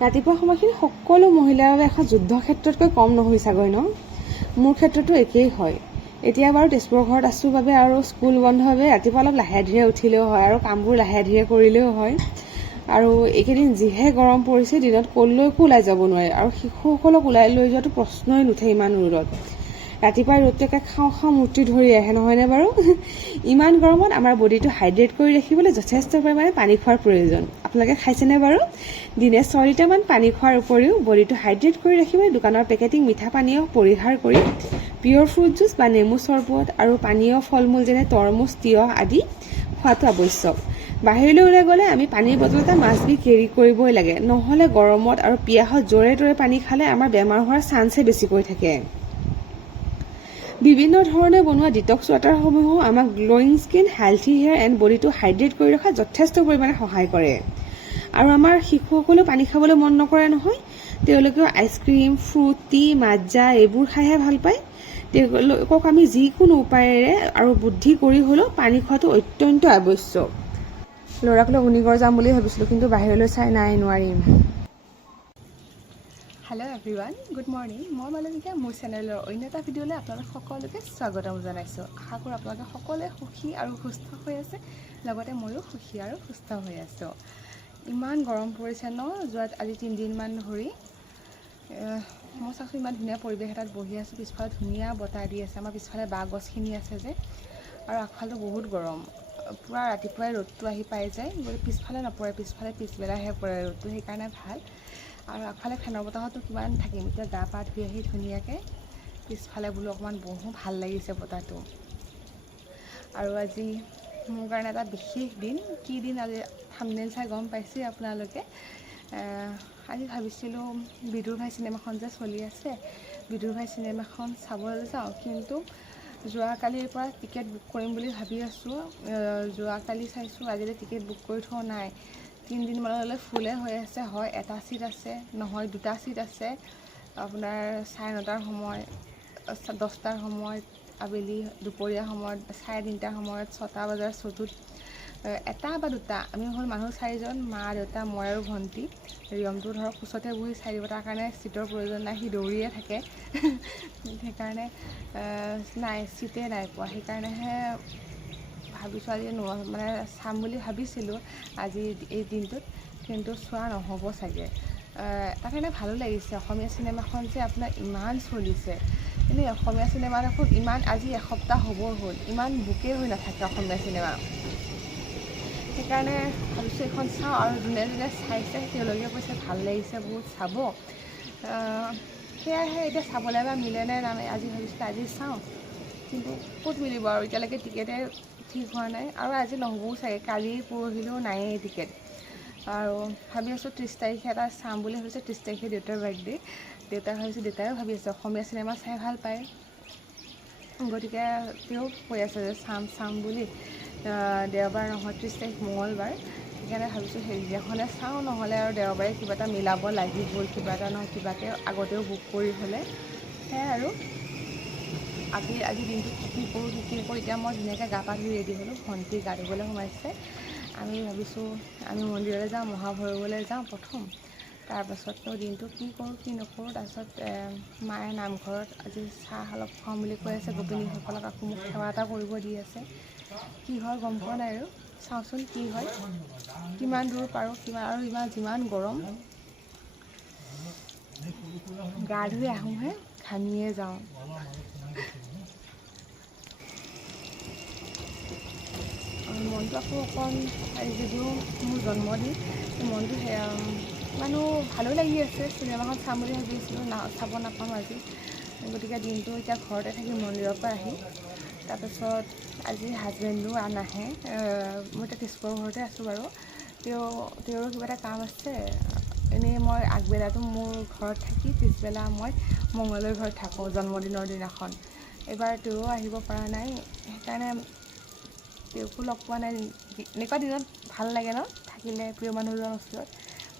ৰাতিপুৱা সময়খিনি সকলো মহিলাৰ বাবে এখন যুদ্ধক্ষেত্ৰতকৈ কম নহয় চাগৈ ন? মোৰ ক্ষেত্ৰতো একেই হয়। এতিয়া বাৰু তেজপুৰৰ ঘৰত আছোঁ বাবে আৰু স্কুল বন্ধ বাবে ৰাতিপুৱা অলপ লাহে ধীৰে উঠিলেও হয় আৰু কামবোৰ লাহে ধীৰে কৰিলেও হয়। আৰু এইকেইদিন যিহে গৰম পৰিছে, দিনত ক'লৈকো ওলাই যাব নোৱাৰে আৰু শিশুসকলক ওলাই লৈ যোৱাটো প্ৰশ্নই নুঠে ইমান ৰ'দত। ৰাতিপুৱা ৰ'দটো একে খাওঁ খাওঁ মূৰ্তি ধৰি আহে, নহয়নে বাৰু? ইমান গৰমত আমাৰ বডিটো হাইড্ৰেট কৰি ৰাখিবলৈ যথেষ্ট পৰিমাণে পানী খোৱাৰ প্ৰয়োজন। আপোনালোকে খাইছেনে বাৰু? দিনে 6 লিটাৰমান পানী খোৱাৰ উপৰিও বডিটো হাইড্ৰেট কৰি ৰাখিবলৈ দোকানৰ পেকেটিং মিঠা পানীয় পৰিহাৰ কৰি পিয়ৰ ফ্ৰুট জুচ বা নেমু চৰবত আৰু পানীয় ফল মূল যেনে তৰমুজ, তিয়হ আদি খোৱাটো আৱশ্যক। বাহিৰলৈ ওলাই গ'লে আমি পানীৰ বটল এটা মাষ্ট বি কেৰি কৰিবই লাগে, নহ'লে গৰমত আৰু পিয়াহত জোৰে তোৰে পানী খালে আমাৰ বেমাৰ হোৱাৰ চান্সহে বেছিকৈ থাকে। বিভিন্ন ধৰণে বনোৱা ডিটক্স ৱাটাৰসমূহেও আমাক glowing skin, healthy hair and বডিটো হাইড্ৰেট কৰি ৰখাত যথেষ্ট পৰিমাণে সহায় কৰে। আৰু আমাৰ শিশুসকলেও পানী খাবলৈ মন নকৰে নহয়। তেওঁলোকেও আইচক্ৰীম, ফ্ৰুটি, মাজ্জা এইবোৰ খাইহে ভাল পায়। তেওঁলোকক আমি যিকোনো উপায়েৰে আৰু বুদ্ধি কৰি হ'লেও পানী খোৱাটো অত্যন্ত আৱশ্যক। ল'ৰাক লৈ অগ্নিগড় যাম বুলি ভাবিছিলোঁ, কিন্তু বাহিৰলৈ চাই নাই, নোৱাৰিম। Hello' everyone, good morning. মই মালবিকা, মোৰ চেনেলৰ অন্য এটা ভিডিঅ'লৈ আপোনালোক সকলোকে স্বাগতম জনাইছোঁ। আশা কৰোঁ আপোনালোকে সকলোৱে সুখী আৰু সুস্থ হৈ আছে, লগতে ময়ো সুখী আৰু সুস্থ হৈ আছোঁ। ইমান গৰম পৰিছে ন, যোৱাত আজি 3 দিনমান ধৰি। মই চাওকচোন, ইমান ধুনীয়া পৰিৱেশ এটাত বহি আছোঁ, পিছফালে ধুনীয়া বতাহ দি আছে। আমাৰ পিছফালে বাঁহ গছখিনি আছে যে, আৰু আগফালেও বহুত গৰম। পূৰা ৰাতিপুৱাই ৰ'দটো আহি পাই যায়, পিছফালে নপৰে, পিছবেলাহে পৰে ৰ'দটো, সেইকাৰণে ভাল। আৰু আগফালে ফেনৰ বতাহতো কিমান থাকিম, এতিয়া গা পা ধুই আহি ধুনীয়াকৈ পিছফালে বোলো অকণমান বহোঁ, ভাল লাগিছে বতাহটো। আৰু আজি মোৰ কাৰণে এটা বিশেষ দিন। কি দিন আজি থাম্বনেইল চাই গম পাইছে আপোনালোকে। আজি ভাবিছিলোঁ বিদুৰ ভাই চিনেমাখন যে চলি আছে, বিদুৰ ভাই চিনেমাখন চাবলৈ যাওঁ, কিন্তু যোৱাকালিৰ পৰা টিকেট বুক কৰিম বুলি ভাবি আছোঁ। যোৱাকালি চাইছোঁ, আজিলৈ টিকেট বুক কৰি থোৱা নাই। 3 দিনমানলৈ ফুলে হৈ আছে, হয় এটা ছিট আছে, নহয় 2টা ছিট আছে। আপোনাৰ 9:30টাৰ সময়, 10টাৰ সময়ত, আবেলি দুপৰীয়া সময়ত, 3:30টাৰ সময়ত, 6টা বজাৰ শ্ব'টোত এটা বা দুটা। আমি হ'ল মানুহ 4জন, মা, দেউতা, মই আৰু ভণ্টি। ৰিয়মটো ধৰক কোচতে বহি চাই দিব, তাৰ কাৰণে ছিটৰ প্ৰয়োজন নাই, সি দৌৰিয়ে থাকে। সেইকাৰণে নাই, ছিটেই নাই পোৱা। সেইকাৰণেহে ভাবিছোঁ আজি মানে চাম বুলি ভাবিছিলোঁ আজি এই দিনটোত, কিন্তু চোৱা নহ'ব চাগে। তাৰ কাৰণে ভালো লাগিছে, অসমীয়া চিনেমাখন যে আপোনাৰ ইমান চলিছে। এনেই অসমীয়া চিনেমা দেখোন ইমান, আজি এসপ্তাহ হ'ব হ'ল, ইমান বুকেই হৈ নাথাকে অসমীয়া চিনেমা। সেইকাৰণে ভাবিছোঁ এইখন চাওঁ, আৰু যোনে যোনে চাইছে তেওঁলোকে কৈছে ভাল লাগিছে বহুত, চাব। সেয়াহে এতিয়া চাবলৈ বা মিলেনে নাই, আজি ভাবিছিলোঁ আজি চাওঁ, কিন্তু ক'ত মিলিব আৰু এতিয়ালৈকে টিকেটে ঠিক হোৱা নাই, আৰু আজি নহ'বও চাগে, কালি পৰহিলেও নায়েই টিকেট। আৰু ভাবি আছোঁ 30 তাৰিখে এটা চাম বুলি ভাবিছোঁ। 30 তাৰিখে দেউতাৰ বাৰ্থডে, দেউতাইও ভাবি আছে অসমীয়া চিনেমা চাই ভাল পায়, গতিকে তেওঁ কৈ আছে যে চাম বুলি। দেওবাৰ নহয়, 30 তাৰিখ মঙলবাৰ, সেইকাৰণে ভাবিছোঁ সেইদিনাখনে চাওঁ, নহ'লে আৰু দেওবাৰে কিবা এটা মিলাব লাগিবই, কিবা এটা নহয় কিবাকৈ আগতেও বুক কৰি হ'লে। সেয়াই আৰু আজি দিনটোত কি কৰোঁ। এতিয়া মই ধুনীয়াকৈ গা পা ধুই ৰেডি হ'লোঁ, ভণ্টি গা ধুবলৈ সোমাইছে। আমি ভাবিছোঁ আমি মন্দিৰলৈ যাওঁ, মহাভৈৰৱলৈ যাওঁ প্ৰথম, তাৰপাছতনো দিনটো কি কৰোঁ কি নকৰোঁ। তাৰপাছত মায়ে নামঘৰত আজি চাহ অলপ খুৱাম বুলি কৈ আছে, গোপিনীসকলক আকৌ মোক সেৱা এটা কৰিব দি আছে। কি হয় গম পোৱা নাই, আৰু চাওঁচোন কি হয়, কিমান দূৰ পাৰোঁ, আৰু যিমান গৰম, গা ধুই আহোঁহে ঘামিয়ে যাওঁ। মনটো আকৌ অকণ, যদিও মোৰ জন্মদিন, মনটো ইমানো ভালো লাগি আছে। চিনেমাখন চাম বুলি ভাবিছিলোঁ, চাব নাপাম আজি, গতিকে দিনটো এতিয়া ঘৰতে থাকি মন্দিৰৰ পৰা আহি, তাৰপাছত আজি হাজবেণ্ডো নাহে। মই এতিয়া তেজপুৰৰ ঘৰতে আছোঁ বাৰু, তেওঁৰো কিবা এটা কাম আছে। এনেই মই আগবেলাটো মোৰ ঘৰত থাকি পিছবেলা মই মঙলদৈ ঘৰত থাকোঁ জন্মদিনৰ দিনাখন। এইবাৰ তেওঁও আহিব পৰা নাই, সেইকাৰণে তেওঁকো লগ পোৱা নাই। এনেকুৱা দিনত ভাল লাগে ন, থাকিলে প্ৰিয় মানুহজনৰ ওচৰত,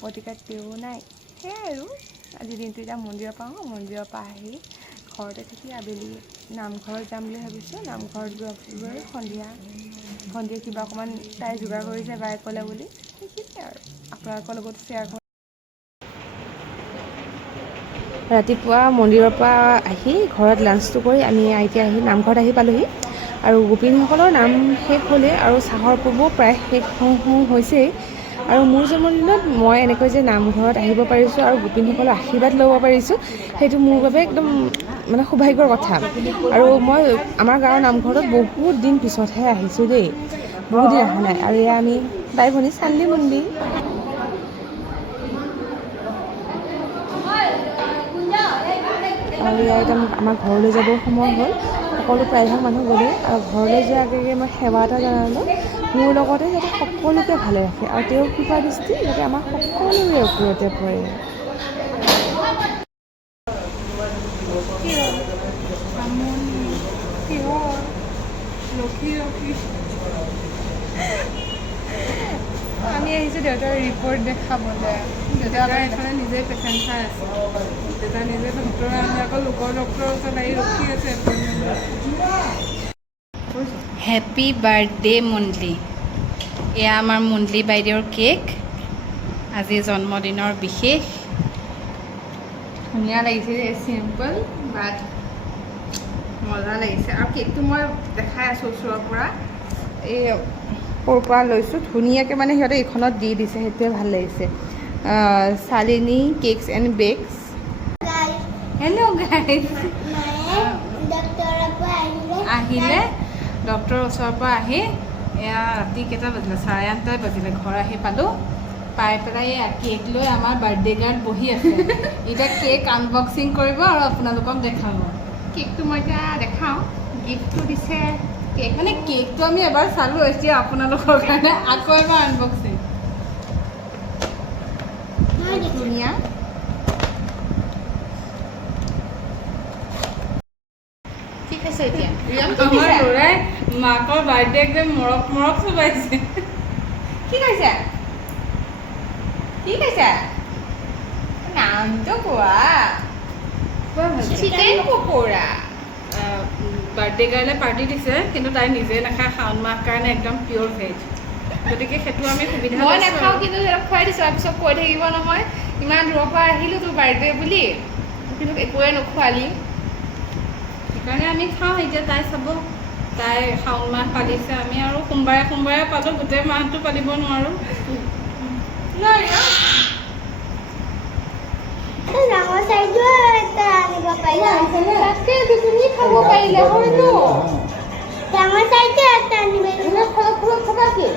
গতিকে তেওঁ নাই। সেয়াই আৰু আজি দিনটো এতিয়া মন্দিৰৰ পৰা আহোঁ, মন্দিৰৰ পৰা আহি ঘৰতে থাকি আবেলি নামঘৰত যাম বুলি ভাবিছোঁ। নামঘৰত গৈ সন্ধিয়া ভণ্টিয়ে কিবা অকণমান তাই যোগাৰ কৰিছে বায়ে ক'লে বুলি, সেইখিনিয়ে আৰু আপোনালোকৰ লগত শ্বেয়াৰ কৰি ৰাতিপুৱা মন্দিৰৰ পৰা আহি ঘৰত লাঞ্চটো কৰি আমি এতিয়া আহি নামঘৰত আহি পালোহি আৰু গোপিনীসকলৰ নাম শেষ হ'লেই আৰু চাহৰ পৰ্বও প্ৰায় শেষ হওঁ হৈছেই আৰু মোৰ জন্মদিনত মই এনেকৈ যে নামঘৰত আহিব পাৰিছোঁ আৰু গোপিনীসকলৰ আশীৰ্বাদ ল'ব পাৰিছোঁ সেইটো মোৰ বাবে একদম মানে সৌভাগ্যৰ কথা আৰু মই আমাৰ গাঁৱৰ নামঘৰত বহুত দিন পিছতহে আহিছোঁ দেই বহুত দিন অহা নাই আৰু এয়া আমি বাই ভনী চান্দি মন্দিৰ আৰু এয়া একদম আমাৰ ঘৰলৈ যাবৰ সময় হ'ল সকলো প্ৰায়ভাগ মানুহ গ'লেই আৰু ঘৰলৈ যোৱাৰ আগে আগে মই সেৱা এটা জনালোঁ মোৰ লগতে যাতে সকলোকে ভালে ৰাখে আৰু তেওঁৰ কৃপা দৃষ্টি যাতে আমাৰ সকলোৰে ওপৰতে পৰে আমি আহিছোঁ দেউতাৰ ৰিপৰ্ট দেখাবলৈ দেউতাৰ এইফালে নিজে পেচেণ্ট চাই আছে দেউতা নিজে ডক্টৰ আমি আকৌ লোকৰ ডক্টৰৰ ওচৰত আহি ৰখি আছে হেপী বাৰ্থডে মুণ্ডলি এয়া আমাৰ মুণ্ডলি বাইদেউৰ কেক আজি জন্মদিনৰ বিশেষ ধুনীয়া লাগিছে চিম্পল বাট মজা লাগিছে আৰু কেকটো মই দেখাই আছোঁ ওচৰৰ পৰা এই ক'ৰ পৰা লৈছোঁ ধুনীয়াকৈ মানে সিহঁতে এইখনত দি দিছে সেইটোৱে ভাল লাগিছে Shalini cakes and বেকছ hello' guys আহিলে ডক্টৰৰ ওচৰৰ পৰা আহি এয়া ৰাতি কেইটা বাজিলে 8:30 বাজিলে ঘৰ আহি পালোঁ পাই পেলাই এয়া কেক লৈ আমাৰ বাৰ্থডে গাৰ্ড বহি আছে এতিয়া কেক আনবক্সিং কৰিব আৰু আপোনালোকক দেখাব কেকটো মই এতিয়া দেখাওঁ গিফ্টটো দিছে কেক মানে কেকটো আমি এবাৰ চালোঁ এতিয়া আপোনালোকৰ কাৰণে আকৌ এবাৰ আনবক্সিং ধুনীয়া ঠিক আছে এতিয়া আমাৰ ল'ৰাই মাকৰ বাৰ্থডে একদম মৰক চবাইছে কি কৈছে কি কৈছে নামটো কোৱা চিকেন পকোৰা বাৰ্থডে গাৰ্লে পাৰ্টি দিছে কিন্তু তাই নিজে নাখায় শাওণ মাহ কাৰণে একদম পিয়'ৰ ভেজ গতিকে সেইটো আমি সুবিধা মই নাখাওঁ কিন্তু সিহঁতক খুৱাই দিছোঁ তাৰপিছত কৈ থাকিব নহয় ইমান দূৰৰ পৰা আহিলোঁ তোৰ বাৰ্থডে বুলি কিন্তু একোৱে নোখোৱালি সেইকাৰণে আমি খাওঁ এতিয়া তাই চাব তাই শাওণ মাহ পালিছে আমি আৰু সোমবাৰে পালোঁ গোটেই মাহটো পালিব নোৱাৰোঁ ডাঙৰ চাইজৰ এটা আনিব পাৰিলা তাকে তুমি খাব পাৰিলে হয় ন ডাঙৰ চাইজৰ এটা আনিব থকা কি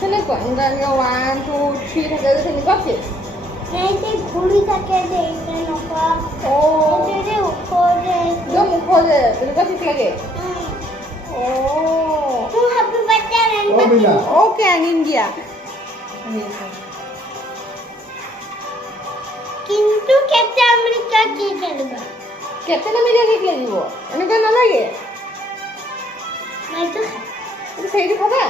তেনেকুৱা 1 2 3 থাকে যে তেনেকুৱা কি এইটো ঘূৰি থাকে যে এনেকুৱা যে ওপৰতে একদম ওখ যে তেনেকুৱা ঠিক লাগে তোৰ হাবি বাচ্চা আনিব অ'কে আনিম দিয়া কিন্তু কেপটেন আমেৰিকা কি খেলিব কেপ্টেন আমেৰিকা কেক লাগিব এনেকুৱা নালাগে মইতো সেইটো খাবা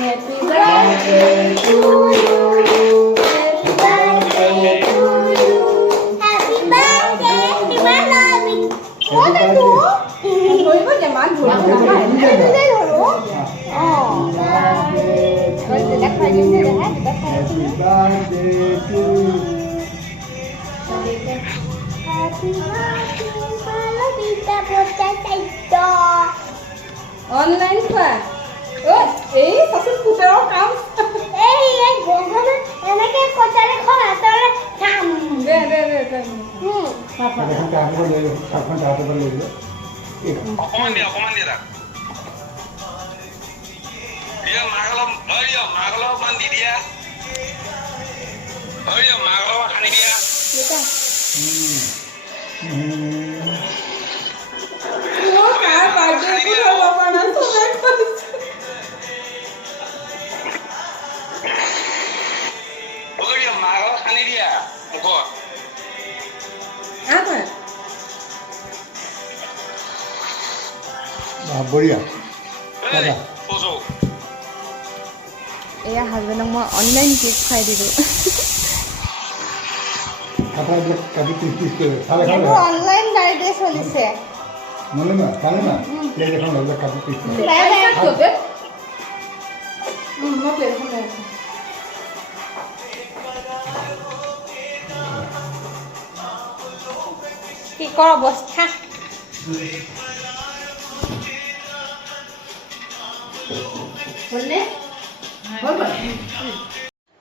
Happy birthday to you. Happy birthday to you. Happy birthday, Himalabi. What are you? Happy birthday to you. Happy birthday, Malabita Potato. Online class. এই সচুন পুতেৰৰ কাম এই গগনে এনেকে কটালে খৰা তলে কাম দে অকমান দিয়া তাক দিয়া মাক অলপমান দি দিয়া মাক অলপ সানি দিয়া কাৰ বাৰ্থডে কৰিব পৰা চবে মাক অলপ সানি দিয়া মুখত বঢ়িয়া এয়া হাজবেণ্ডক মই অনলাইন কেক খুৱাই দিলোঁ খাতাবিলাক কাটি পিচ পিচ কৰি চালে খালে এইবোৰ অনলাইন বাৰ্থডে চলিছে মনে না চালে না প্লেট এখন লৈ কাটি পিচ কৰি মই প্লেটখন লৈ আছোঁ কেকৰ অৱস্থা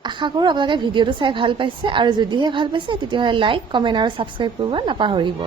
আশা কৰোঁ আপোনালোকে ভিডিঅ'টো চাই ভাল পাইছে আৰু যদিহে ভাল পাইছে তেতিয়াহ'লে লাইক কমেণ্ট আৰু ছাবস্ক্ৰাইব কৰিব নাপাহৰিব